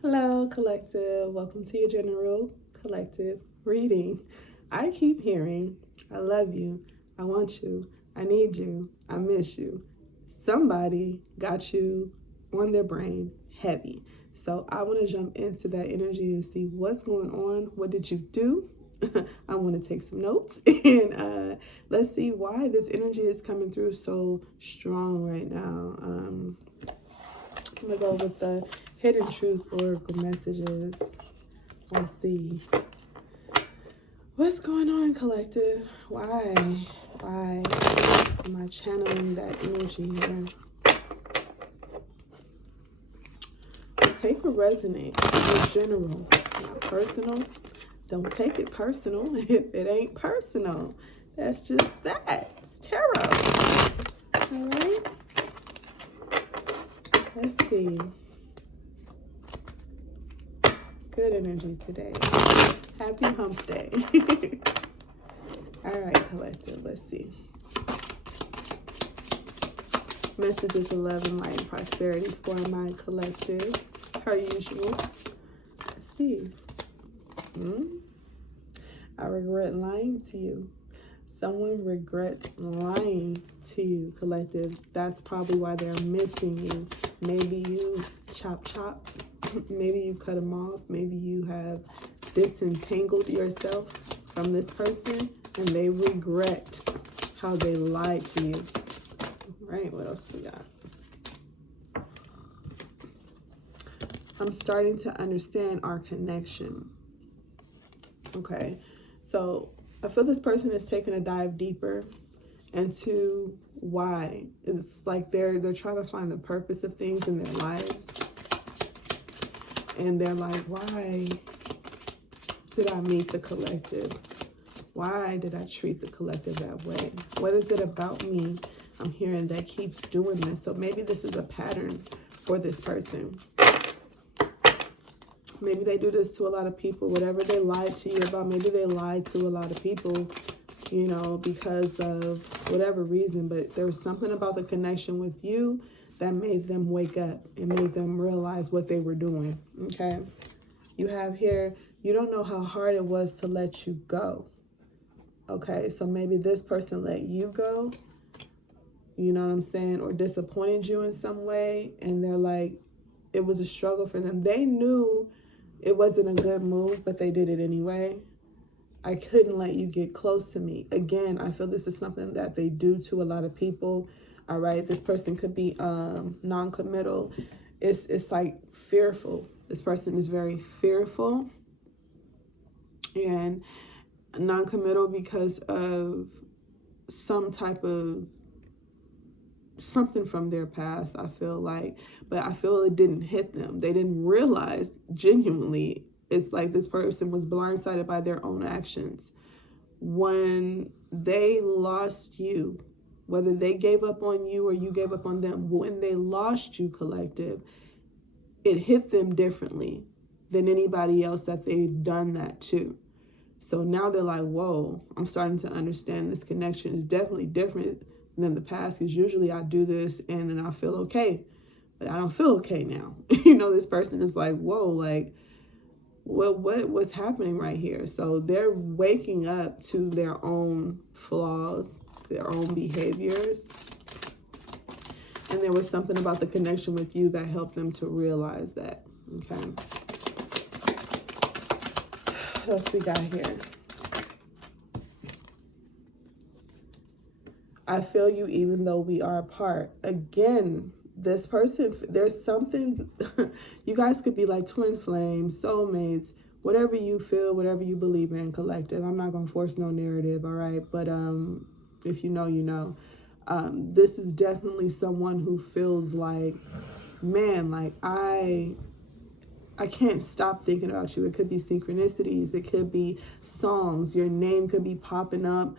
Hello, collective. Welcome to your general collective reading. I keep hearing, I love you, I want you, I need you, I miss you. Somebody got you on their brain heavy. So I want to jump into that energy and see what's going on. What did you do? I want to take some notes and let's see why this energy is coming through so strong right now. I'm gonna go with the hidden truth oracle messages. Let's see what's going on, collective. Why am I channeling that energy here? Take what resonates in general, not personal. Don't take it personal if it ain't personal. That's just that. It's tarot. All right. Let's see. Good energy today. Happy hump day. All right, collective. Let's see. Messages of love and light and prosperity for my collective, per usual. Let's see. I regret lying to you. Someone regrets lying to you, collective. That's probably why they're missing you. Maybe you chop. Maybe you cut them off. Maybe you have disentangled yourself from this person and they regret how they lied to you. Right, what else we got? I'm starting to understand our connection. Okay, so I feel this person is taking a dive deeper into why. It's like they're trying to find the purpose of things in their lives. And they're like, why did I meet the collective? Why did I treat the collective that way? What is it about me I'm hearing that keeps doing this? So maybe this is a pattern for this person. Maybe they do this to a lot of people. Whatever they lied to you about, maybe they lied to a lot of people, you know, because of whatever reason. But there was something about the connection with you that made them wake up and made them realize what they were doing, okay? You have here, you don't know how hard it was to let you go, okay? So maybe this person let you go, you know what I'm saying, or disappointed you in some way, and they're like, it was a struggle for them. They knew it wasn't a good move, but they did it anyway. I couldn't let you get close to me. Again, I feel this is something that they do to a lot of people. All right, this person could be non-committal. It's like fearful. This person is very fearful and non-committal because of some type of something from their past, I feel like. But I feel it didn't hit them. They didn't realize genuinely. It's like this person was blindsided by their own actions. When they lost you, whether they gave up on you or you gave up on them, when they lost you, collective, it hit them differently than anybody else that they've done that to. So now they're like, whoa, I'm starting to understand this connection is definitely different than the past, because usually I do this and then I feel okay, but I don't feel okay now. You know, this person is like, whoa, like, what's happening right here? So they're waking up to their own flaws, their own behaviors. And there was something about the connection with you that helped them to realize that. Okay. What else we got here? I feel you even though we are apart. Again, this person, there's something, you guys could be like twin flames, soulmates, whatever you feel, whatever you believe in, collective. I'm not going to force no narrative, all right? But if you know, you know. This is definitely someone who feels like, man, like I can't stop thinking about you. It could be synchronicities. It could be songs. Your name could be popping up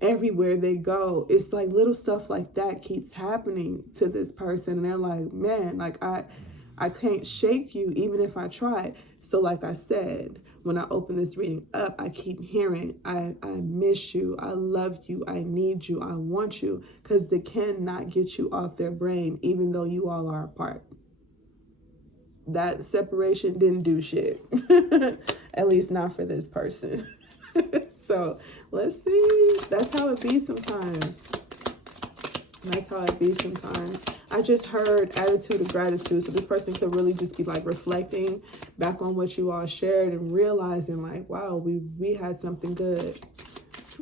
everywhere they go. It's like little stuff like that keeps happening to this person. And they're like, man, like I can't shake you even if I try. So like I said, when I open this reading up, I keep hearing, I miss you, I love you, I need you, I want you, because they cannot get you off their brain, even though you all are apart. that separation didn't do shit. At least not for this person. So let's see. That's how it be sometimes. That's how it be sometimes. I just heard attitude of gratitude. So this person could really just be like reflecting back on what you all shared and realizing like, wow, we had something good.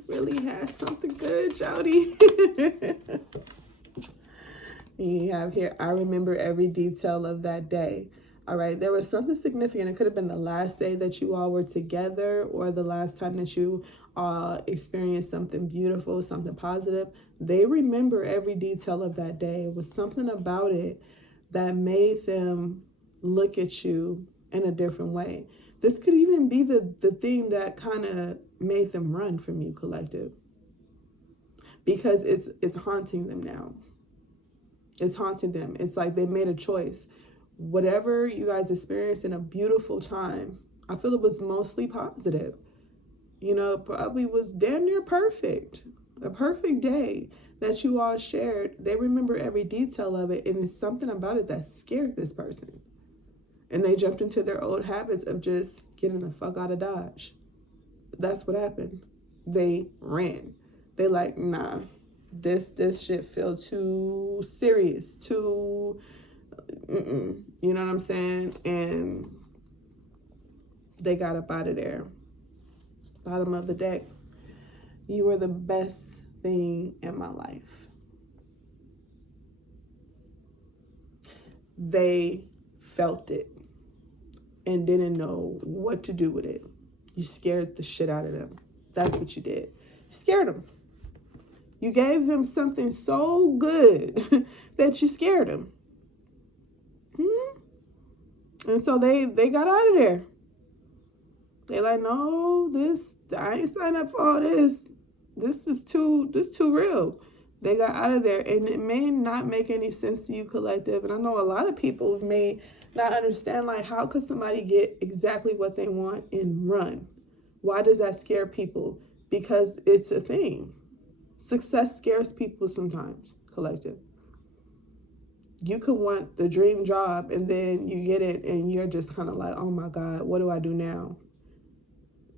Really had something good, Jody. You have here, I remember every detail of that day. All right, there was something significant. It could have been the last day that you all were together, or the last time that you experienced something beautiful, something positive. They remember every detail of that day. It was something about it that made them look at you in a different way. This could even be the thing that kind of made them run from you, collective, because it's haunting them now. It's haunting them. It's like they made a choice. Whatever you guys experienced in a beautiful time, I feel it was mostly positive. You know, probably was damn near perfect. A perfect day that you all shared. They remember every detail of it, and it's something about it that scared this person. And they jumped into their old habits of just getting the fuck out of Dodge. That's what happened. They ran. They like, nah, this shit feel too serious, too, you know what I'm saying? And they got up out of there. Bottom of the deck. You were the best thing in my life. They felt it and didn't know what to do with it. You scared the shit out of them. That's what you did. You scared them. You gave them something so good that you scared them. And so they got out of there. They like, no, I ain't signed up for all this. This is too real. They got out of there, and it may not make any sense to you, collective. And I know a lot of people may not understand, like, how could somebody get exactly what they want and run? Why does that scare people? Because it's a thing. Success scares people sometimes, collective. You could want the dream job, and then you get it, and you're just kind of like, oh my God, what do I do now?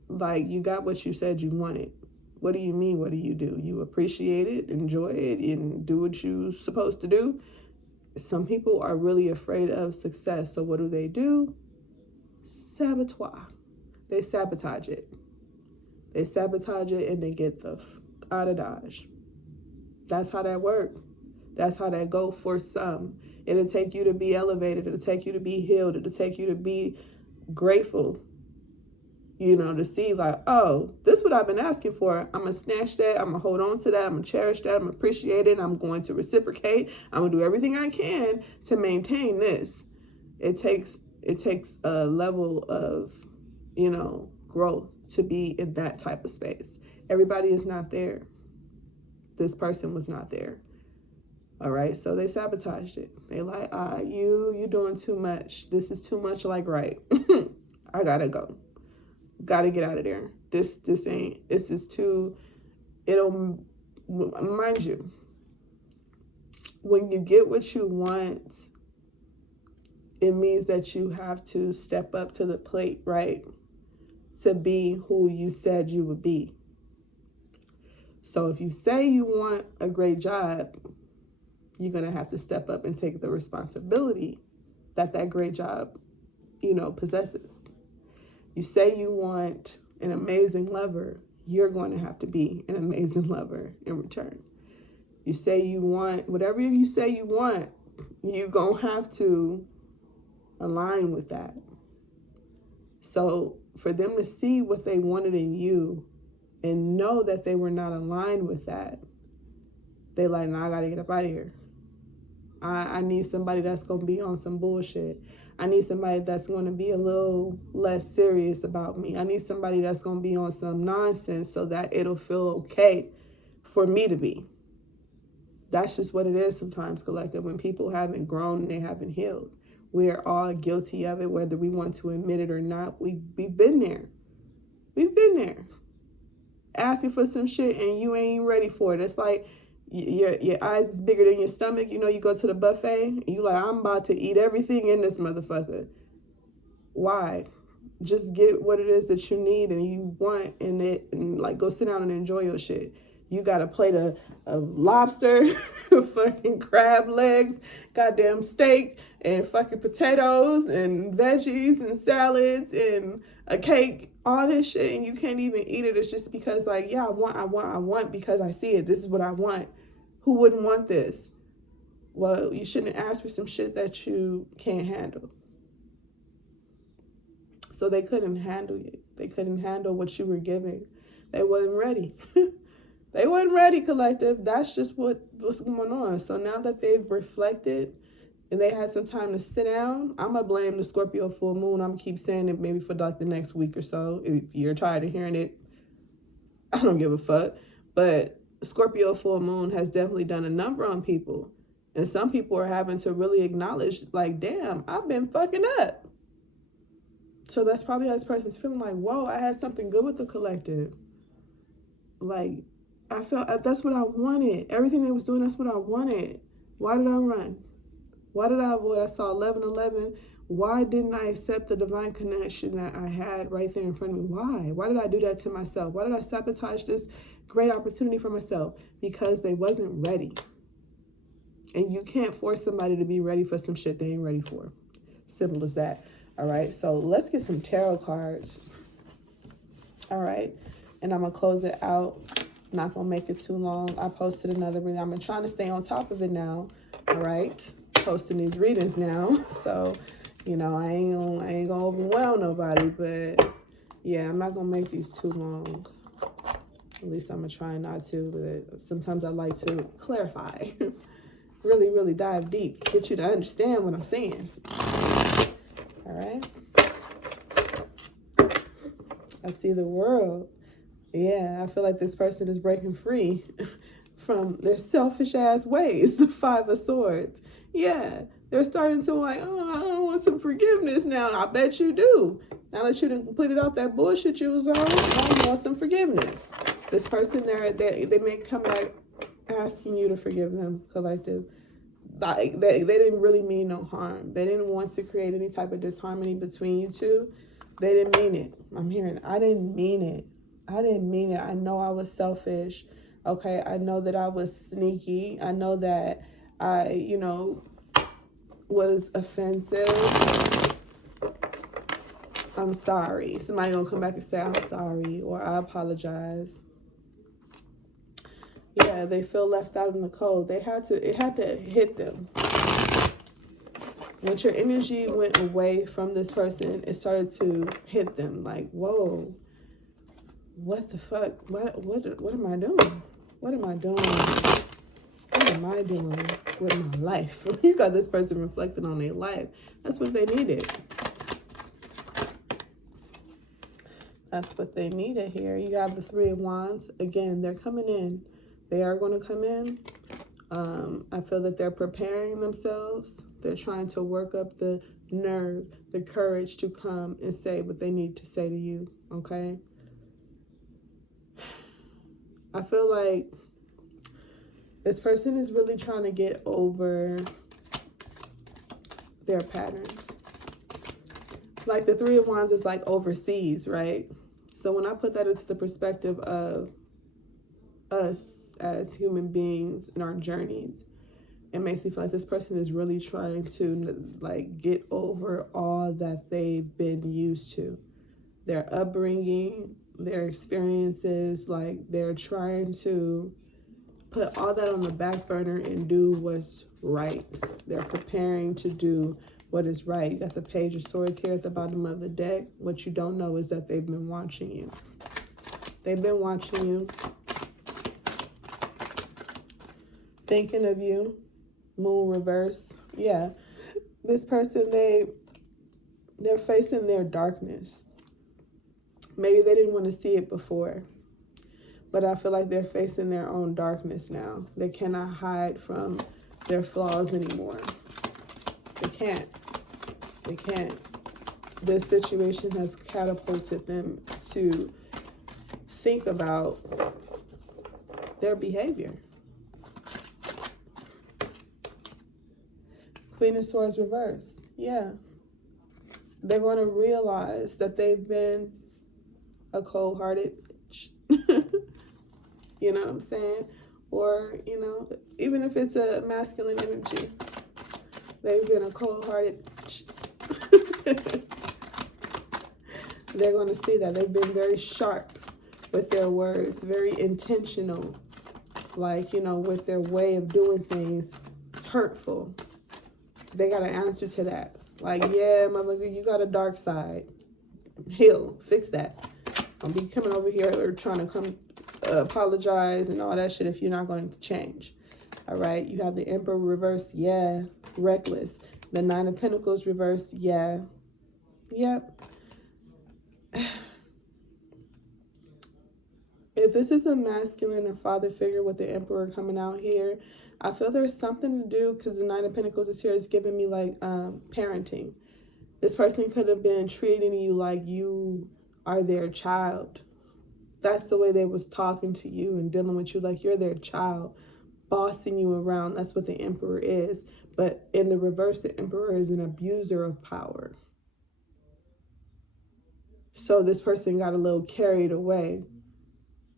Like, you got what you said you wanted. What do you mean, what do you do? You appreciate it, enjoy it, and do what you're supposed to do. Some people are really afraid of success, so what do? Sabotage. They sabotage it. They sabotage it, and they get the out of Dodge. That's how that works. That's how that go for some. It'll take you to be elevated. It'll take you to be healed. It'll take you to be grateful. You know, to see like, oh, this is what I've been asking for. I'm going to snatch that. I'm going to hold on to that. I'm going to cherish that. I'm going to appreciate it. I'm going to reciprocate. I'm going to do everything I can to maintain this. It takes a level of, you know, growth to be in that type of space. Everybody is not there. This person was not there. All right, so they sabotaged it. They like, you doing too much. This is too much like right. I gotta go. Gotta get out of there. This is too, it'll, mind you, when you get what you want, it means that you have to step up to the plate, right? To be who you said you would be. So if you say you want a great job, you're going to have to step up and take the responsibility that great job, you know, possesses. You say you want an amazing lover, you're going to have to be an amazing lover in return. You say you want, whatever you say you want, you're going to have to align with that. So for them to see what they wanted in you and know that they were not aligned with that, they like, nah, I got to get up out of here. I need somebody that's going to be on some bullshit. I need somebody that's going to be a little less serious about me. I need somebody that's going to be on some nonsense so that it'll feel okay for me to be. That's just what it is sometimes, collective, when people haven't grown and they haven't healed. We're all guilty of it, whether we want to admit it or not. We've been there. We've been there. Asking for some shit and you ain't ready for it. It's like Your eyes is bigger than your stomach. You know, you go to the buffet and you like, I'm about to eat everything in this motherfucker. Why? Just get what it is that you need and you want in it, and like go sit down and enjoy your shit. You got a plate of lobster, fucking crab legs, goddamn steak, and fucking potatoes and veggies and salads and a cake, all this shit, and you can't even eat it. It's just because, like, yeah, I want because I see it. This is what I want. Who wouldn't want this? Well, you shouldn't ask for some shit that you can't handle. So they couldn't handle it. They couldn't handle what you were giving. They wasn't ready. They wasn't ready, collective. That's just what's going on. So now that they've reflected and they had some time to sit down, I'm going to blame the Scorpio full moon. I'm going to keep saying it maybe for like the next week or so. If you're tired of hearing it, I don't give a fuck. But Scorpio full moon has definitely done a number on people. And some people are having to really acknowledge, like, damn, I've been fucking up. So that's probably how this person's feeling, like, whoa, I had something good with the collective. Like, I felt that's what I wanted. Everything they was doing, that's what I wanted. Why did I run? Why did I avoid? I saw 11:11. Why didn't I accept the divine connection that I had right there in front of me? Why? Why did I do that to myself? Why did I sabotage this great opportunity for myself? Because they wasn't ready. And you can't force somebody to be ready for some shit they ain't ready for. Simple as that. All right, so let's get some tarot cards. All right, and I'm going to close it out. Not going to make it too long. I posted another reading. I'm trying to stay on top of it now. All right, posting these readings now. So, you know, I ain't going to overwhelm nobody. But, yeah, I'm not going to make these too long. At least I'm going to try not to. But sometimes I like to clarify. Really, really dive deep to get you to understand what I'm saying. All right. I see the world. Yeah, I feel like this person is breaking free from their selfish ass ways. The Five of Swords. Yeah, they're starting to like, oh, I don't want some forgiveness now. I bet you do. Now that you didn't put it off that bullshit you was on, now you want some forgiveness. This person there, they may come back asking you to forgive them, collective. Like they didn't really mean no harm. They didn't want to create any type of disharmony between you two. They didn't mean it. I'm hearing, I didn't mean it. I didn't mean it. I know I was selfish. Okay, I know that I was sneaky. I know that I, you know, was offensive. I'm sorry. Somebody gonna come back and say, I'm sorry, or I apologize. Yeah, they feel left out in the cold. It had to hit them. Once your energy went away from this person, it started to hit them. Like, whoa, what the fuck? What am I doing? What am I doing? What am I doing with my life? You got this person reflecting on their life. That's what they needed. That's what they needed here. You have the Three of Wands. Again, they're coming in. They are going to come in. I feel that they're preparing themselves. They're trying to work up the nerve, the courage to come and say what they need to say to you, okay? I feel like this person is really trying to get over their patterns. Like the Three of Wands is like overseas, right? So when I put that into the perspective of us as human beings in our journeys, it makes me feel like this person is really trying to like get over all that they've been used to, their upbringing, their experiences. Like they're trying to put all that on the back burner and do what's right. They're preparing to do what is right. You got the Page of Swords here at the bottom of the deck. What you don't know is that they've been watching you. They've been watching you, thinking of you. Moon reverse. Yeah, this person, they're facing their darkness. Maybe they didn't want to see it before, but I feel like they're facing their own darkness now. They cannot hide from their flaws anymore. They can't. They can't. This situation has catapulted them to think about their behavior. Queen of Swords reverse. Yeah. They're going to realize that they've been a cold-hearted bitch. You know what I'm saying? Or, you know, even if it's a masculine energy, they've been a cold-hearted bitch. They're going to see that they've been very sharp with their words, very intentional, like, you know, with their way of doing things, hurtful. They got an answer to that. Like, yeah, motherfucker, you got a dark side. Heal, fix that. Don't be coming over here or trying to come apologize and all that shit if you're not going to change. All right, you have the Emperor reverse, yeah, reckless. The Nine of Pentacles reverse, yeah, yep. If this is a masculine or father figure with the Emperor coming out here, I feel there's something to do, because the Nine of Pentacles is here, is giving me like parenting. This person could have been treating you like you are their child. That's the way they was talking to you and dealing with you like you're their child, bossing you around. That's what the Emperor is. But in the reverse, the Emperor is an abuser of power. So this person got a little carried away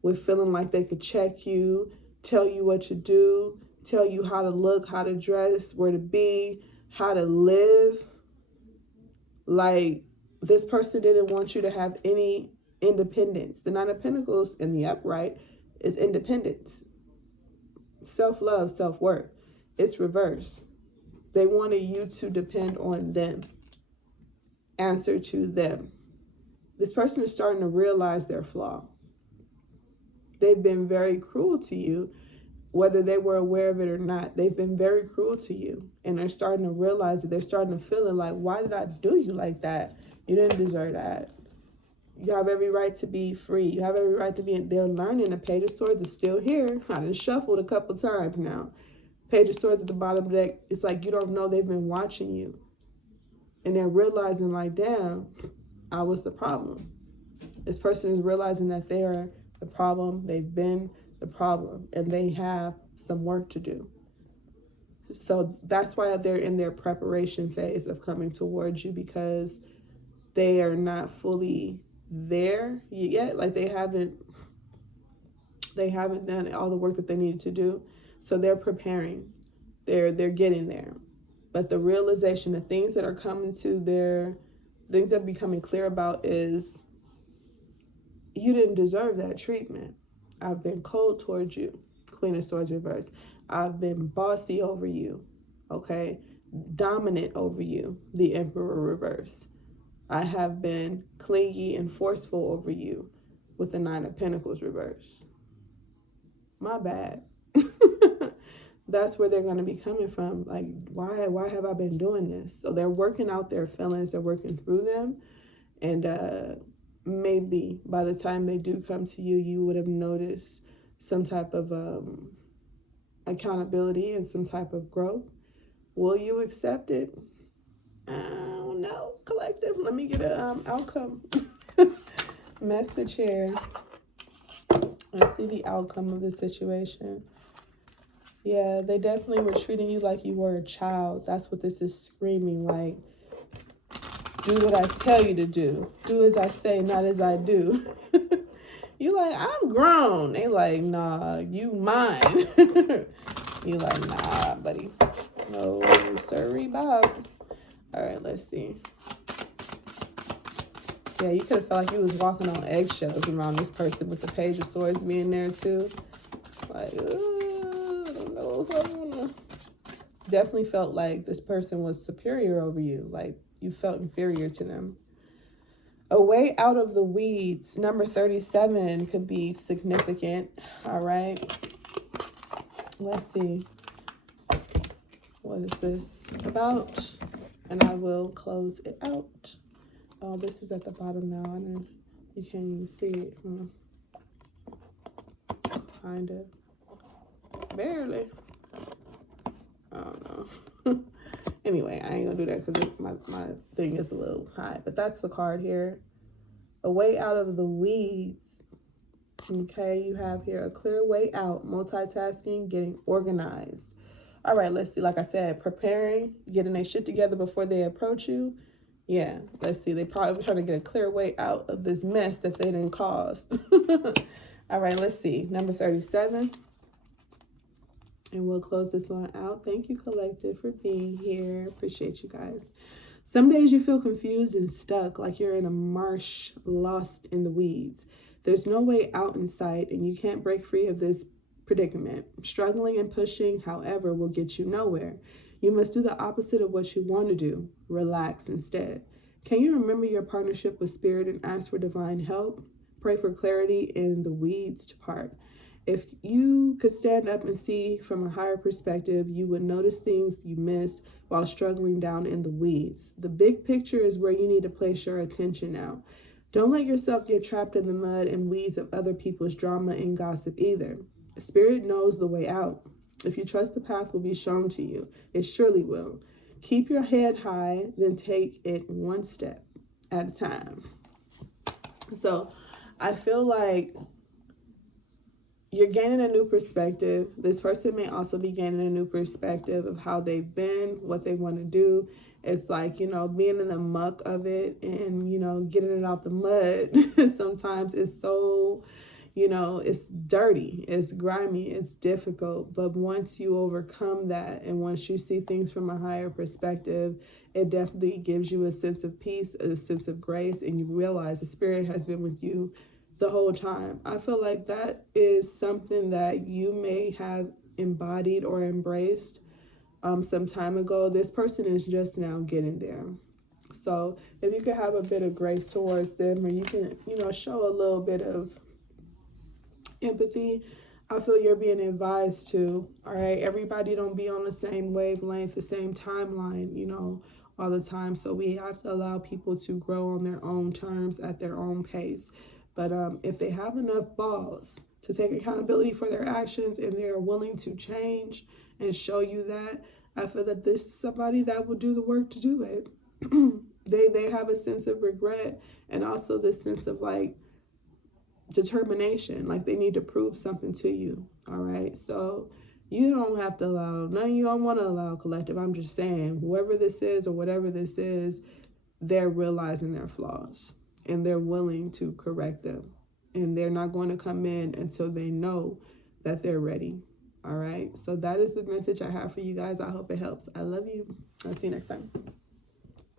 with feeling like they could check you, tell you what to do, tell you how to look, how to dress, where to be, how to live. Like, this person didn't want you to have any independence. The Nine of Pentacles in the upright is independence, self-love, self-worth. It's reverse. They wanted you to depend on them, answer to them. This person is starting to realize their flaw. They've been very cruel to you, whether they were aware of it or not. They've been very cruel to you, and they're starting to realize it. They're starting to feel it, like, why did I do you like that? You didn't deserve that. You have every right to be free. You have every right to be in. They're learning. The Page of Swords is still here. I done shuffled a couple times now. Page of Swords at the bottom of the deck. It's like you don't know they've been watching you. And they're realizing, like, damn, I was the problem. This person is realizing that they are the problem. They've been the problem. And they have some work to do. So that's why they're in their preparation phase of coming towards you, because they are not fully there yet. Like, they haven't done all the work that they needed to do. So they're preparing. They're getting there. But the realization, the things that are coming to their, things that are becoming clear about is, you didn't deserve that treatment. I've been cold towards you, Queen of Swords reverse. I've been bossy over you, okay? Dominant over you, the Emperor reverse. I have been clingy and forceful over you with the Nine of Pentacles reverse. My bad. That's where they're going to be coming from. Like, why have I been doing this? So they're working out their feelings. They're working through them. And maybe by the time they do come to you, you would have noticed some type of accountability and some type of growth. Will you accept it? I don't know, collective. Let me get an outcome message here. Let's see the outcome of the situation. Yeah, they definitely were treating you like you were a child. That's what this is screaming like. Do what I tell you to do. Do as I say, not as I do. You like, I'm grown. They like, nah, you mine. You like, nah, buddy. No, sorry, Bob. All right, let's see. Yeah, you could have felt like you was walking on eggshells around this person with the Page of Swords being there too. Like, I don't know if I wanna. Definitely felt like this person was superior over you. Like, you felt inferior to them. A way out of the weeds, number 37 could be significant. All right. Let's see. What is this about? And I will close it out. Oh, this is at the bottom now. I know you can't even see it. Kind of. Barely. I don't know. Anyway, I ain't gonna do that because my thing is a little high. But that's the card here. A way out of the weeds. Okay, you have here a clear way out. Multitasking, getting organized. All right, let's see. Like I said, preparing, getting their shit together before they approach you. Yeah, let's see. They probably trying to get a clear way out of this mess that they didn't cause. All right, let's see. Number 37. And we'll close this one out. Thank you, Collective, for being here. Appreciate you guys. Some days you feel confused and stuck, like you're in a marsh, lost in the weeds. There's no way out in sight, and you can't break free of this predicament. Struggling and pushing, however, will get you nowhere. You must do the opposite of what you want to do. Relax instead. Can you remember your partnership with Spirit and ask for divine help? Pray for clarity in the weeds to part. If you could stand up and see from a higher perspective, you would notice things you missed while struggling down in the weeds. The big picture is where you need to place your attention now. Don't let yourself get trapped in the mud and weeds of other people's drama and gossip either. Spirit knows the way out. If you trust, the path will be shown to you. It surely will. Keep your head high, then take it one step at a time. So I feel like you're gaining a new perspective. This person may also be gaining a new perspective of how they've been, what they want to do. It's like, being in the muck of it and, getting it out the mud sometimes is so, it's dirty, it's grimy, it's difficult. But once you overcome that and once you see things from a higher perspective, it definitely gives you a sense of peace, a sense of grace, and you realize the Spirit has been with you the whole time. I feel like that is something that you may have embodied or embraced some time ago. This person is just now getting there. So if you could have a bit of grace towards them, or you can, show a little bit of empathy, I feel you're being advised to. All right, everybody don't be on the same wavelength, the same timeline, all the time. So we have to allow people to grow on their own terms at their own pace. But if they have enough balls to take accountability for their actions and they're willing to change and show you that, I feel that this is somebody that will do the work to do it. They have a sense of regret and also this sense of determination, like they need to prove something to you. All right, so you don't have to allow, none of you don't want to allow, Collective. I'm just saying, whoever this is or whatever this is, they're realizing their flaws and they're willing to correct them, and they're not going to come in until they know that they're ready. All right, so that is the message I have for you guys. I hope it helps. I love you. I'll see you next time.